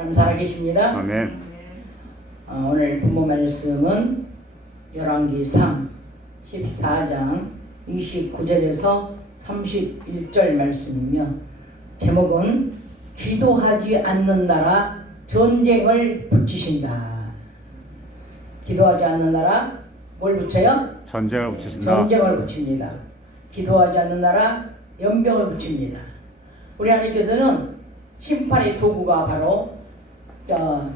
하나님 살아계십니다. 아멘. 오늘 본문 말씀은 열왕기상 14장 29절에서 31절 말씀이며 제목은 기도하지 않는 나라 전쟁을 붙이신다. 기도하지 않는 나라 뭘 붙여요? 전쟁을 붙이신다. 전쟁을 붙입니다. 기도하지 않는 나라 연병을 붙입니다. 우리 하나님께서는 심판의 도구가 바로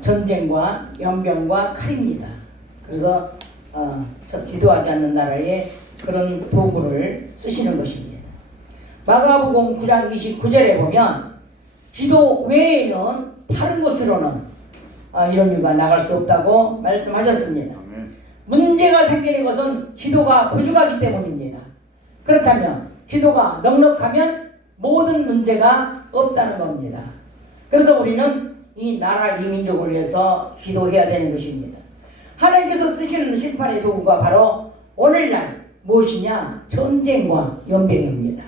전쟁과 연병과 칼입니다. 그래서 기도하지 않는 나라에 그런 도구를 쓰시는 것입니다. 마가복음 9장 29절에 보면 기도 외에는 다른 곳으로는 이런 이유가 나갈 수 없다고 말씀하셨습니다. 아멘. 문제가 생기는 것은 기도가 부족하기 때문입니다. 그렇다면 기도가 넉넉하면 모든 문제가 없다는 겁니다. 그래서 우리는 이 나라 이 민족을 위해서 기도해야 되는 것입니다. 하나님께서 쓰시는 심판의 도구가 바로 오늘날 무엇이냐? 전쟁과 연병입니다.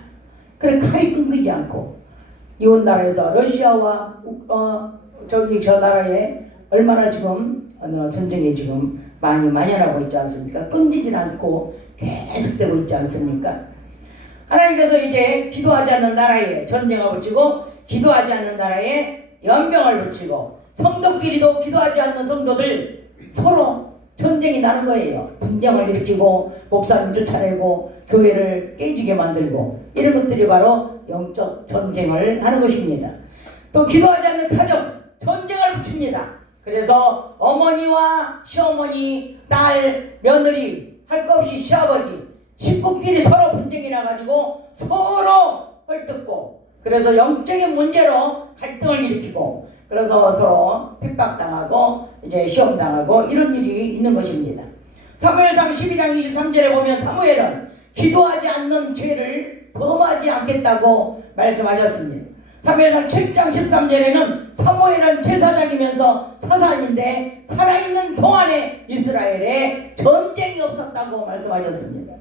그래 칼이 끊기지 않고 이웃 나라에서 러시아와 저 나라에 얼마나 지금 전쟁이 지금 많이 만연하고 있지 않습니까? 끊기지 않고 계속되고 있지 않습니까? 하나님께서 이제 기도하지 않는 나라에 전쟁을 붙이고 기도하지 않는 나라에 연병을 붙이고 성도끼리도 기도하지 않는 성도들 서로 전쟁이 나는 거예요. 분쟁을 일으키고 목사님 쫓아내고 교회를 깨지게 만들고 이런 것들이 바로 영적 전쟁을 하는 것입니다. 또 기도하지 않는 가정 전쟁을 붙입니다. 그래서 어머니와 시어머니, 딸, 며느리 할 것 없이 시아버지 식구끼리 서로 분쟁이 나가지고 서로 헐뜯고 그래서 영적인 문제로 갈등을 일으키고 그래서 서로 핍박당하고 이제 시험당하고 이런 일이 있는 것입니다. 사무엘상 12장 23절에 보면 사무엘은 기도하지 않는 죄를 범하지 않겠다고 말씀하셨습니다. 사무엘상 7장 13절에는 사무엘은 제사장이면서 사사인데 살아있는 동안에 이스라엘에 전쟁이 없었다고 말씀하셨습니다.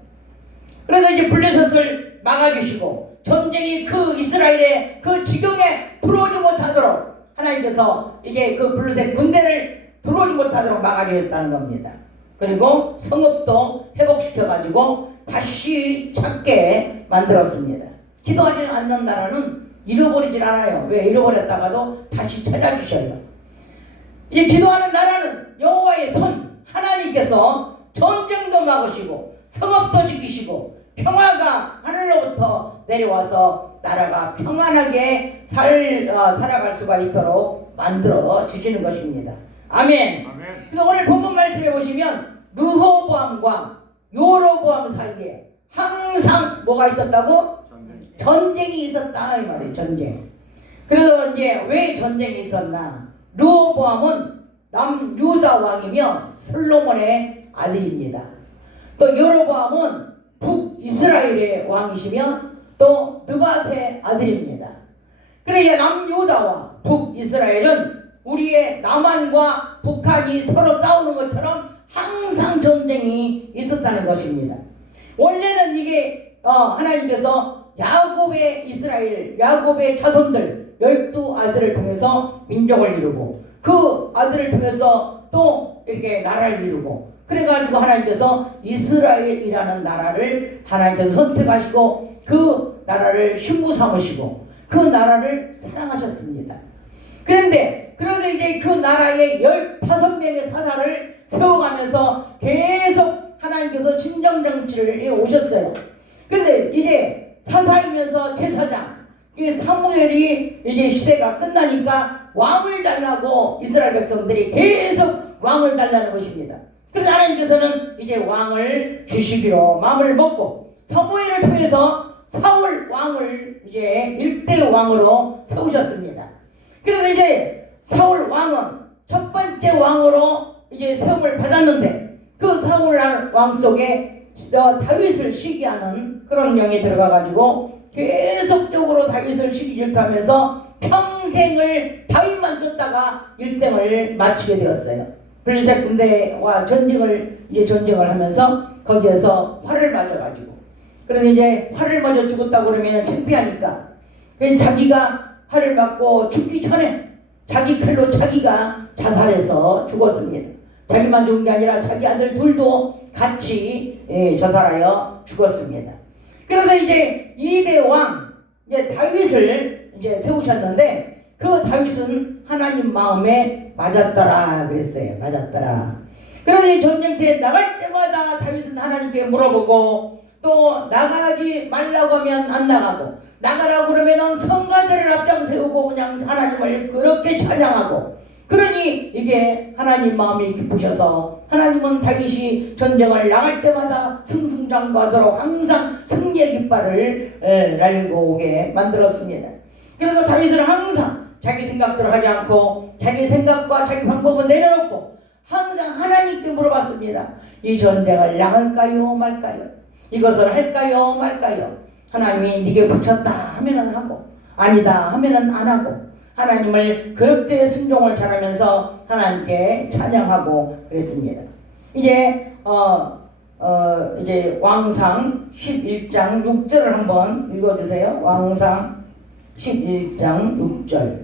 그래서 이제 블레셋을 막아주시고 전쟁이 그 이스라엘의 그 지경에 들어오지 못하도록 하나님께서 이제 그 블레셋 군대를 들어오지 못하도록 막아주셨다는 겁니다. 그리고 성읍도 회복시켜가지고 다시 찾게 만들었습니다. 기도하지 않는 나라는 잃어버리질 않아요. 왜? 잃어버렸다가도 다시 찾아주셔요. 이 기도하는 나라는 여호와의 손 하나님께서 전쟁도 막으시고 성읍도 지키시고 평화가 하늘로부터 내려와서 나라가 평안하게 살아갈 수가 있도록 만들어 주시는 것입니다. 아멘. 아멘. 그래서 오늘 본문 말씀해 보시면 르호보암과 요로보암 사이에 항상 뭐가 있었다고? 전쟁이 있었다 이 말이에요. 전쟁. 그래서 이제 왜 전쟁이 있었나? 르호보암은 남유다 왕이며 솔로몬의 아들입니다. 또 여로보암은 북이스라엘의 왕이시며 또 느밧의 아들입니다. 그래야 남유다와 북이스라엘은 우리의 남한과 북한이 서로 싸우는 것처럼 항상 전쟁이 있었다는 것입니다. 원래는 이게 하나님께서 야곱의 이스라엘, 야곱의 자손들 12아들을 통해서 민족을 이루고 그 아들을 통해서 또 이렇게 나라를 이루고 그래가지고 하나님께서 이스라엘이라는 나라를 하나님께서 선택하시고 그 나라를 신부 삼으시고 그 나라를 사랑하셨습니다. 그래서 이제 그 나라에 15명의 사사를 세워가면서 계속 하나님께서 진정정치를 해 오셨어요. 근데 이제 사사이면서 제사장 이 사무엘이 이제 시대가 끝나니까 왕을 달라고 이스라엘 백성들이 계속 왕을 달라는 것입니다. 그래서 하나님께서는 이제 왕을 주시기로 마음을 먹고 사무엘을 통해서 사울 왕을 이제 1대 왕으로 세우셨습니다. 그래서 이제 사울 왕은 첫 번째 왕으로 이제 세움을 받았는데 그 사울 왕 속에 다윗을 시기하는 그런 영이 들어가가지고 계속적으로 다윗을 시기 질투하면서 평생을 다윗만 쫓다가 일생을 마치게 되었어요. 블레셋 군대와 전쟁을 하면서 거기에서 활을 맞아가지고 그래서 이제 활을 맞아 죽었다고 그러면 창피하니까 자기가 활을 맞고 죽기 전에 자기 칼로 자기가 자살해서 죽었습니다. 자기만 죽은 게 아니라 자기 아들 둘도 같이 자살하여 죽었습니다. 그래서 이제 이대 왕 이제 다윗을 이제 세우셨는데 그 다윗은 하나님 마음에 맞았더라 그랬어요. 맞았더라. 그러니 전쟁터에 나갈 때마다 다윗은 하나님께 물어보고 또 나가지 말라고 하면 안 나가고 나가라고 그러면은 성가대를 앞장 세우고 그냥 하나님을 그렇게 찬양하고 그러니 이게 하나님 마음이 기쁘셔서 하나님은 다윗이 전쟁을 나갈 때마다 승승장구하도록 항상 승리의 깃발을 날리고 오게 만들었습니다. 그래서 다윗은 항상 자기 생각대로 하지 않고 자기 생각과 자기 방법은 내려놓고 항상 하나님께 물어봤습니다. 이 전쟁을 나갈까요 말까요? 이것을 할까요 말까요? 하나님이 네게 붙였다 하면은 하고 아니다 하면은 안 하고 하나님을 그렇게 순종을 잘하면서 하나님께 찬양하고 그랬습니다. 이제 이제 왕상 11장 6절을 한번 읽어주세요. 왕상 11장 6절.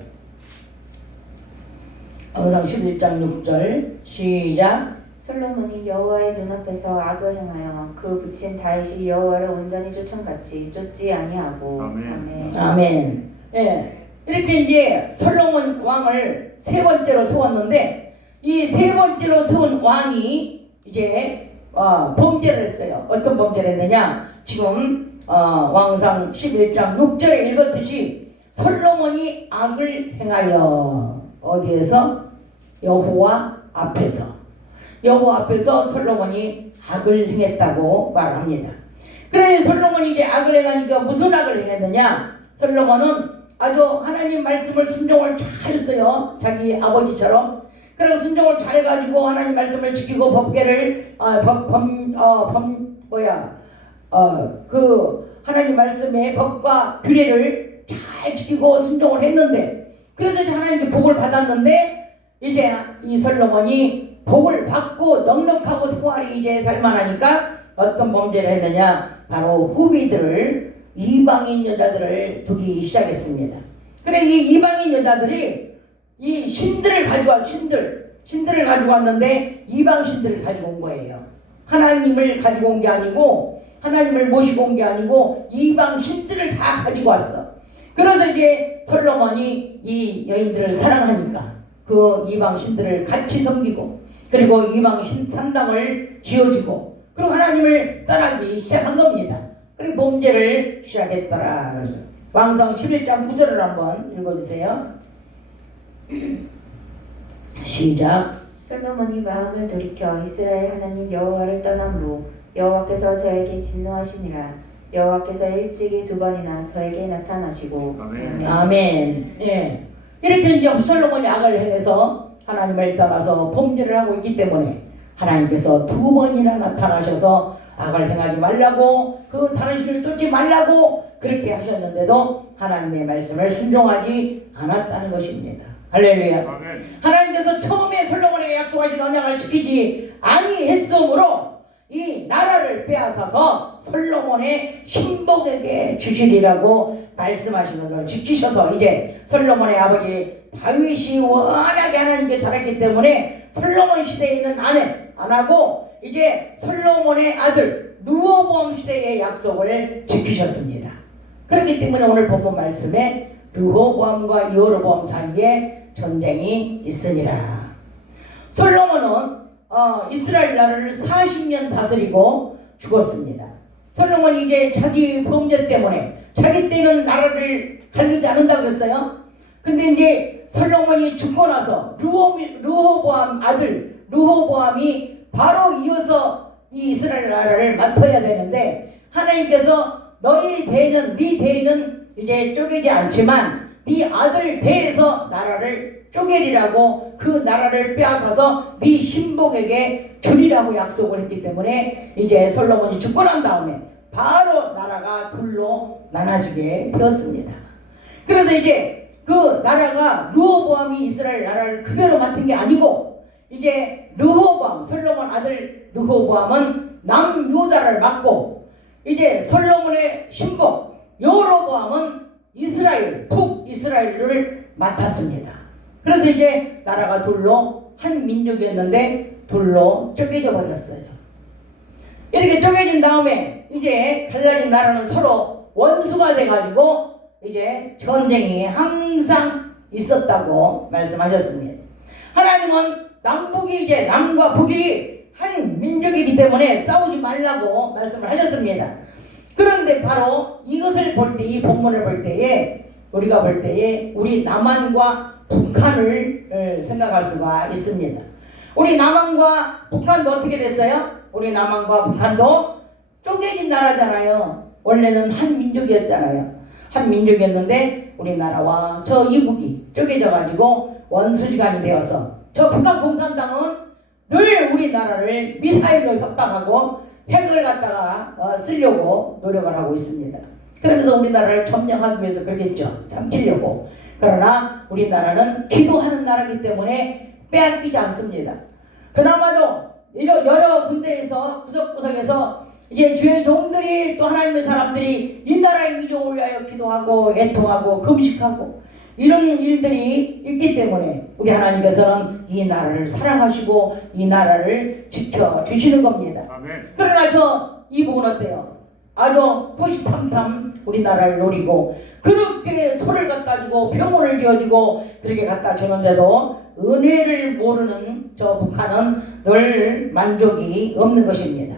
왕상 11장 6절 시작. 솔로몬이 여호와의 눈앞에서 악을 행하여 그 붙인 다윗이 여호와를 온전히 쫓음같이 쫓지 아니하고. 아멘. 아멘. 예. 이렇게 이제 솔로몬 왕을 세 번째로 세웠는데 이 세 번째로 세운 왕이 이제 범죄를 했어요. 어떤 범죄를 했느냐? 지금 왕상 11장 6절에 읽었듯이 솔로몬이 악을 행하여 어디에서? 여호와 앞에서. 여호와 앞에서 솔로몬이 악을 행했다고 말합니다. 그래 솔로몬이 이제 악을 행하니까 무슨 악을 행했느냐? 솔로몬은 아주 하나님 말씀을 순종을 잘했어요. 자기 아버지처럼. 그리고 순종을 잘해가지고 하나님 말씀을 지키고 법계를 그 하나님 말씀의 법과 규례를 잘 지키고 순종을 했는데 그래서 이제 하나님께 복을 받았는데 이제 이 솔로몬이 복을 받고 넉넉하고 생활이 이제 살만하니까 어떤 범죄를 했느냐? 바로 후비들을 이방인 여자들을 두기 시작했습니다. 그래 이 이방인 여자들이 이 신들을 가져와 신들을 가지고 왔는데 이방 신들을 가지고 온 거예요. 하나님을 가지고 온 게 아니고 하나님을 모시고 온 게 아니고 이방 신들을 다 가지고 왔어. 그래서 이제 솔로몬이 이 여인들을 사랑하니까 그 이방 신들을 같이 섬기고 그리고 이방 신 산당을 지어주고 그리고 하나님을 떠나기 시작한 겁니다. 그리고 범죄를 시작했더라. 그래서 왕상 11장 9절을 한번 읽어주세요. 시작. 솔로몬이 마음을 돌이켜 이스라엘 하나님 여호와를 떠남으로 여호와께서 저에게 진노하시니라. 여호와께서 일찍이 2번이나 저에게 나타나시고. 아멘. 아멘. 예. 이렇게 이제 솔로몬이 악을 행해서 하나님을 떠나서 범죄를 하고 있기 때문에 하나님께서 2번이나 나타나셔서 악을 행하지 말라고 그 다른 신을 쫓지 말라고 그렇게 하셨는데도 하나님의 말씀을 순종하지 않았다는 것입니다. 할렐루야. 아멘. 하나님께서 처음에 솔로몬에게 약속하신 언약을 지키지 아니했으므로 이 나라를 빼앗아서 솔로몬의 신복에게 주시리라고 말씀하신 것을 지키셔서 이제 솔로몬의 아버지 다윗이 워낙에 하나님께 잘했기 때문에 솔로몬 시대에 있는 안 하고 이제 솔로몬의 아들 르호보암 시대의 약속을 지키셨습니다. 그렇기 때문에 오늘 본문 말씀에 르호보암과 여로보암 사이에 전쟁이 있으니라. 솔로몬은 이스라엘 나라를 40년 다스리고 죽었습니다. 솔로몬이 이제 자기 범죄 때문에 자기 때는 나라를 가르지 않는다 그랬어요. 근데 이제 솔로몬이 죽고 나서 르호보암 아들 르호보암이 바로 이어서 이 이스라엘 나라를 맡아야 되는데 하나님께서 너희 대는 네 대는 이제 쪼개지 않지만 네 아들 대에서 나라를 쪼개리라고 그 나라를 빼앗아서 네 신복에게 주리라고 약속을 했기 때문에 이제 솔로몬이 죽고 난 다음에 바로 나라가 둘로 나눠지게 되었습니다. 그래서 이제 그 나라가 르호보암이 이스라엘 나라를 그대로 맡은 게 아니고 이제 르호보암 솔로몬 아들 르호보암은 남유다를 맡고 이제 솔로몬의 신복 여로보암은 이스라엘 북이스라엘을 맡았습니다. 그래서 이제 나라가 둘로 한 민족이었는데 둘로 쪼개져 버렸어요. 이렇게 쪼개진 다음에 이제 갈라진 나라는 서로 원수가 돼가지고 이제 전쟁이 항상 있었다고 말씀하셨습니다. 하나님은 남북이 이제 남과 북이 한 민족이기 때문에 싸우지 말라고 말씀을 하셨습니다. 그런데 바로 이것을 볼 때, 이 본문을 볼 때에 우리가 볼 때에 우리 남한과 북한을 생각할 수가 있습니다. 우리 남한과 북한도 어떻게 됐어요? 우리 남한과 북한도 쪼개진 나라잖아요. 원래는 한 민족이었잖아요. 한 민족이었는데 우리나라와 저 이북이 쪼개져 가지고 원수지간이 되어서 저 북한 공산당은 늘 우리나라를 미사일로 협박하고 핵을 갖다가 쓰려고 노력을 하고 있습니다. 그러면서 우리나라를 점령하기 위해서 그러겠죠. 삼키려고. 그러나 우리나라는 기도하는 나라이기 때문에 빼앗기지 않습니다. 그나마도 여러 군데에서 구석구석에서 이제 주의 종들이 또 하나님의 사람들이 이 나라의 민족을 위하여 기도하고 애통하고 금식하고 이런 일들이 있기 때문에 우리 하나님께서는 이 나라를 사랑하시고 이 나라를 지켜주시는 겁니다. 아멘. 그러나 저 이북은 어때요? 아주 호시탐탐 우리나라를 노리고 그렇게 소를 갖다 주고 병원을 지어주고 그렇게 갖다 주는데도 은혜를 모르는 저 북한은 늘 만족이 없는 것입니다.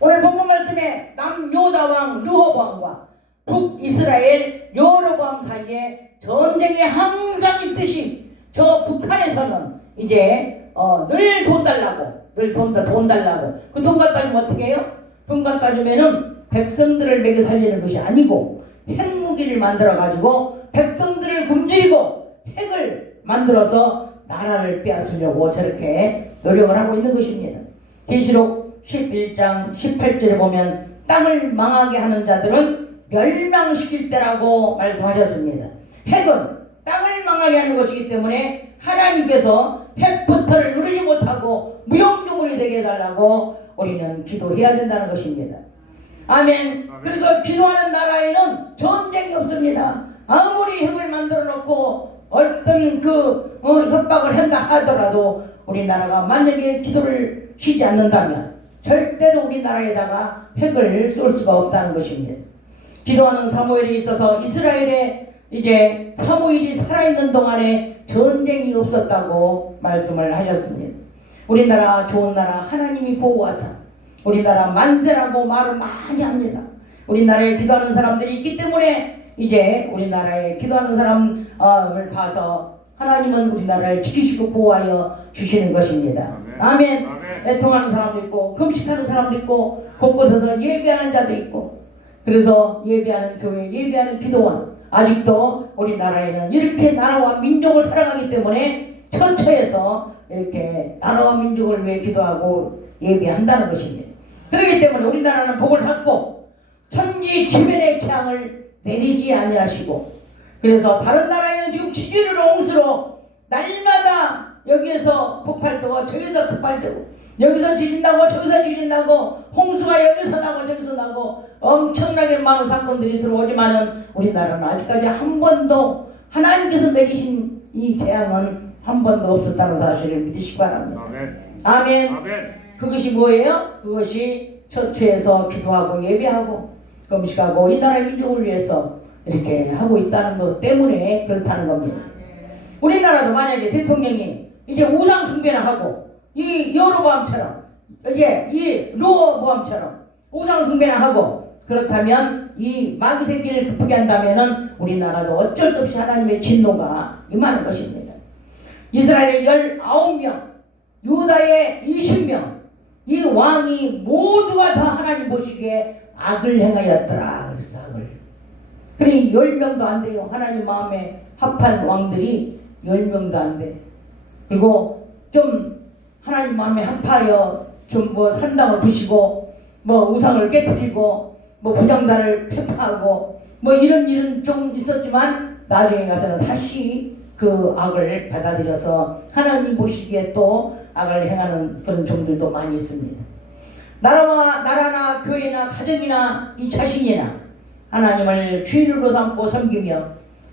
오늘 본문 말씀에 남요다왕 르호보암과 북이스라엘 여로보암 사이에 전쟁이 항상 있듯이 저 북한에서는 이제 늘 돈 달라고 돈 달라고 그 돈 갖다 주면 어떻게 해요? 돈 갖다 주면은 백성들을 먹여 살리는 것이 아니고 핵무기를 만들어 가지고 백성들을 굶주리고 핵을 만들어서 나라를 빼앗으려고 저렇게 노력을 하고 있는 것입니다. 계시록 11장 18절에 보면 땅을 망하게 하는 자들은 멸망시킬 때라고 말씀하셨습니다. 핵은 땅을 망하게 하는 것이기 때문에 하나님께서 핵포탄을 누르지 못하고 무용주물이 되게 해달라고 우리는 기도해야 된다는 것입니다. 아멘. 그래서 기도하는 나라에는 전쟁이 없습니다. 아무리 핵을 만들어 놓고 어떤 협박을 한다 하더라도 우리나라가 만약에 기도를 쉬지 않는다면 절대로 우리나라에다가 핵을 쏠 수가 없다는 것입니다. 기도하는 사무엘이 있어서 이스라엘에 이제 사무엘이 살아있는 동안에 전쟁이 없었다고 말씀을 하셨습니다. 우리나라 좋은 나라 하나님이 보호하사 우리나라 만세라고 말을 많이 합니다. 우리나라에 기도하는 사람들이 있기 때문에 이제 우리나라에 기도하는 사람을 봐서 하나님은 우리나라를 지키시고 보호하여 주시는 것입니다. 아멘. 애통하는 사람도 있고 금식하는 사람도 있고 곳곳에서 예배하는 자도 있고 그래서 예배하는 교회, 예배하는 기도원 아직도 우리나라에는 이렇게 나라와 민족을 사랑하기 때문에 처처에서 이렇게 나라와 민족을 위해 기도하고 예배한다는 것입니다. 그렇기 때문에 우리나라는 복을 받고 천지 지변의 재앙을 내리지 아니하시고 그래서 다른 나라에는 지금 지지로 옹수로 날마다 여기에서 폭발되고 저기서 폭발되고 여기서 지진다고 저기서 지진다고 홍수가 여기서 나고 저기서 나고 엄청나게 많은 사건들이 들어오지만은 우리나라는 아직까지 한 번도 하나님께서 내리신 이 재앙은 한 번도 없었다는 사실을 믿으시기 바랍니다. 아멘. 아멘. 그것이 뭐예요? 그것이 처처에서 기도하고 예배하고 금식하고 이 나라의 민족을 위해서 이렇게 하고 있다는 것 때문에 그렇다는 겁니다. 우리나라도 만약에 대통령이 이제 우상 숭배를 하고 이 여로보암처럼 이제 이 르호보암처럼 우상 숭배를 하고 그렇다면 이 마귀 새끼를 기쁘게 한다면은 우리나라도 어쩔 수 없이 하나님의 진노가 임하는 것입니다. 이스라엘의 19명, 유다의 20명, 이 왕이 모두가 다 하나님 보시기에 악을 행하였더라. 그래서 악을. 그러니 10명도 안 돼요. 하나님 마음에 합한 왕들이 10명도 안 돼. 그리고 좀 하나님 마음에 합하여 좀 뭐 산당을 부시고 뭐 우상을 깨뜨리고 뭐 부장단을 폐파하고 뭐 이런 일은 좀 있었지만 나중에 가서는 다시 그 악을 받아들여서 하나님 보시기에 또 악을 행하는 그런 종들도 많이 있습니다. 나라나 교회나 가정이나 이 자신이나 하나님을 주인으로 삼고 섬기며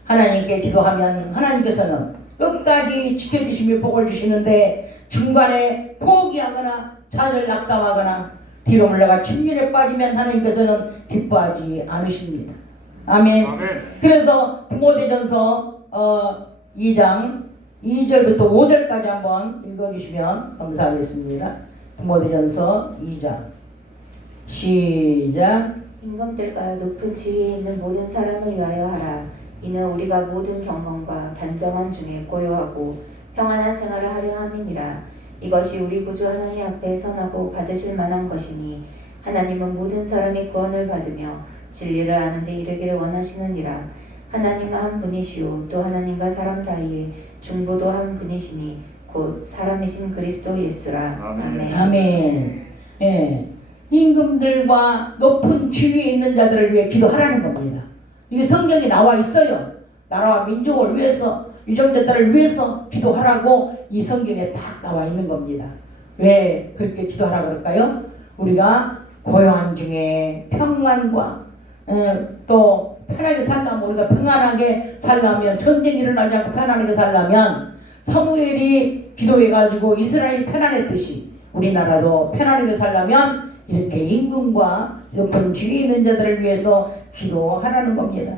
하나님께 기도하면 하나님께서는 끝까지 지켜주시며 복을 주시는데 중간에 포기하거나 자를 낙담하거나 뒤로 물러가 침륜에 빠지면 하나님께서는 기뻐하지 않으십니다. 아멘. 아멘. 그래서 디모데전서 2장 2절부터 5절까지 한번 읽어주시면 감사하겠습니다. 디모데전서 2장 시작. 임금들과 높은 지위에 있는 모든 사람을 위하여 하라. 이는 우리가 모든 경건과 단정한 중에 고요하고 평안한 생활을 하려 함이니라. 이것이 우리 구주 하나님 앞에 선하고 받으실 만한 것이니 하나님은 모든 사람이 구원을 받으며 진리를 아는 데 이르기를 원하시느니라. 하나님은 한 분이시요 또 하나님과 사람 사이에 중보도 한 분이시니 곧 사람이신 그리스도 예수라. 아멘. 아멘. 예. 임금들과 높은 지위에 있는 자들을 위해 기도하라는 겁니다. 이게 성경에 나와 있어요. 나라와 민족을 위해서, 유정자들을 위해서 기도하라고 이 성경에 딱 나와 있는 겁니다. 왜 그렇게 기도하라고 그럴까요? 우리가 고요한 중에 평안과 또 편하게 살려면, 우리가 평안하게 살려면, 전쟁이 일어나지 않고 편안하게 살려면 사무엘이 기도해가지고 이스라엘이 편안했듯이 우리나라도 편안하게 살려면 이렇게 임금과 높은 지위 있는 자들을 위해서 기도하라는 겁니다.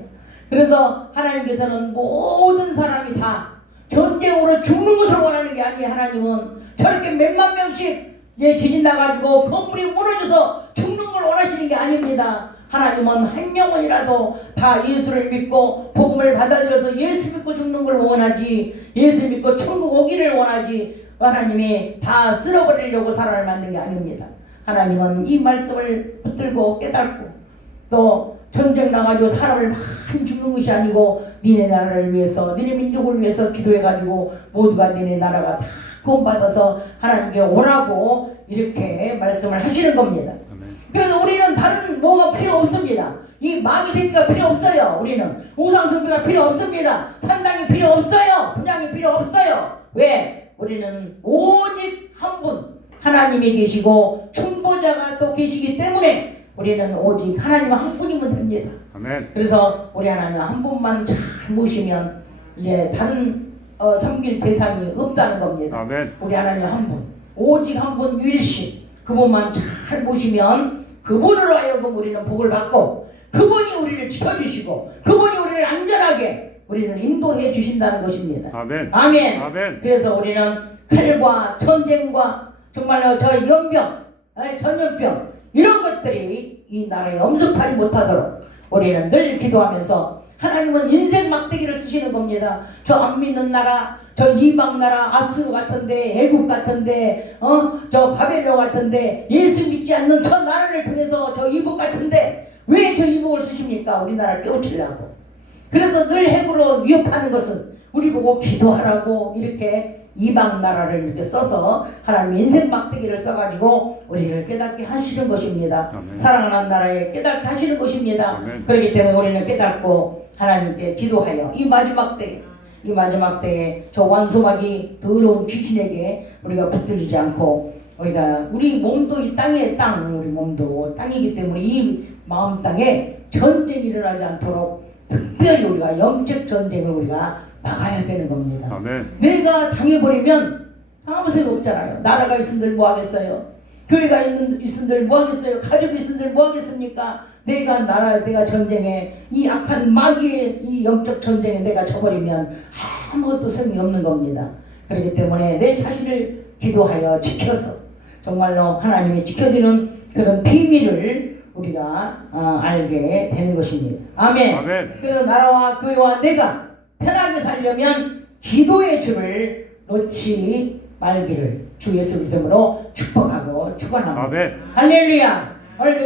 그래서 하나님께서는 모든 사람이 다 전쟁으로 죽는 것을 원하는 게 아니에요. 하나님은 저렇게 몇만 명씩 지진 나가지고 건물이 무너져서 죽는 걸 원하시는 게 아닙니다. 하나님은 한 영혼이라도 다 예수를 믿고 복음을 받아들여서 예수 믿고 죽는 걸 원하지, 예수 믿고 천국 오기를 원하지, 하나님이 다 쓸어버리려고 사람을 만든 게 아닙니다. 하나님은 이 말씀을 붙들고 깨닫고 또 전쟁 나가지고 사람을 많이 죽는 것이 아니고 니네 나라를 위해서, 니네 민족을 위해서 기도해가지고 모두가 니네 나라가 다 구원받아서 하나님께 오라고 이렇게 말씀을 하시는 겁니다. 그래서 우리는 다른 뭐가 필요 없습니다. 이 마귀 새끼가 필요 없어요. 우리는 우상숭배가 필요 없습니다. 산당이 필요 없어요. 분양이 필요 없어요. 왜? 우리는 오직 한 분 하나님이 계시고 중보자가 또 계시기 때문에 우리는 오직 하나님 한 분이면 됩니다. 아멘. 그래서 우리 하나님 한 분만 잘 모시면 이제 다른 섬길 대상이 없다는 겁니다. 아멘. 우리 하나님 한 분, 오직 한 분 유일신 그분만 잘 모시면 그분으로 하여금 우리는 복을 받고 그분이 우리를 지켜주시고 그분이 우리를 안전하게 우리를 인도해 주신다는 것입니다. 아멘. 아멘. 아멘. 그래서 우리는 칼과 전쟁과 정말로 저 연병, 전염병 이런 것들이 이 나라에 엄습하지 못하도록 우리는 늘 기도하면서 하나님은 인생 막대기를 쓰시는 겁니다. 저 안 믿는 나라, 저 이방 나라, 아수르 같은데, 애국 같은데, 저 바벨론 같은데, 예수 믿지 않는 저 나라를 통해서 저 이북 같은데 왜 저 이북을 쓰십니까? 우리나라 깨우치려고. 그래서 늘 핵으로 위협하는 것은 우리 보고 기도하라고 이렇게 이방 나라를 이렇게 써서 하나님 인생 막대기를 써가지고 우리를 깨닫게 하시는 것입니다. 아멘. 사랑하는 나라에 깨닫게 하시는 것입니다. 아멘. 그렇기 때문에 우리는 깨닫고 하나님께 기도하여 이 마지막 때에 저 완소막이 더러운 귀신에게 우리가 붙들리지 않고 우리 몸도 이 땅의 땅, 우리 몸도 땅이기 때문에 이 마음 땅에 전쟁이 일어나지 않도록 특별히 우리가 영적 전쟁을 우리가 막아야 되는 겁니다. 아멘. 내가 당해버리면 아무 생각 없잖아요. 나라가 있은들 뭐 하겠어요? 교회가 있은들 뭐 하겠어요? 가족이 있은들 뭐 하겠습니까? 내가 전쟁에 이 악한 마귀의 이 영적 전쟁에 내가 져버리면 아무것도 소용이 없는 겁니다. 그렇기 때문에 내 자신을 기도하여 지켜서 정말로 하나님이 지켜주는 그런 비밀을 우리가 알게 되는 것입니다. 아멘. 아멘. 그래서 나라와 교회와 내가 편하게 살려면 기도의 줄을 놓지 말기를 주 예수 그리스도로 축복하고 축원합니다. 아멘. 할렐루야. 오늘도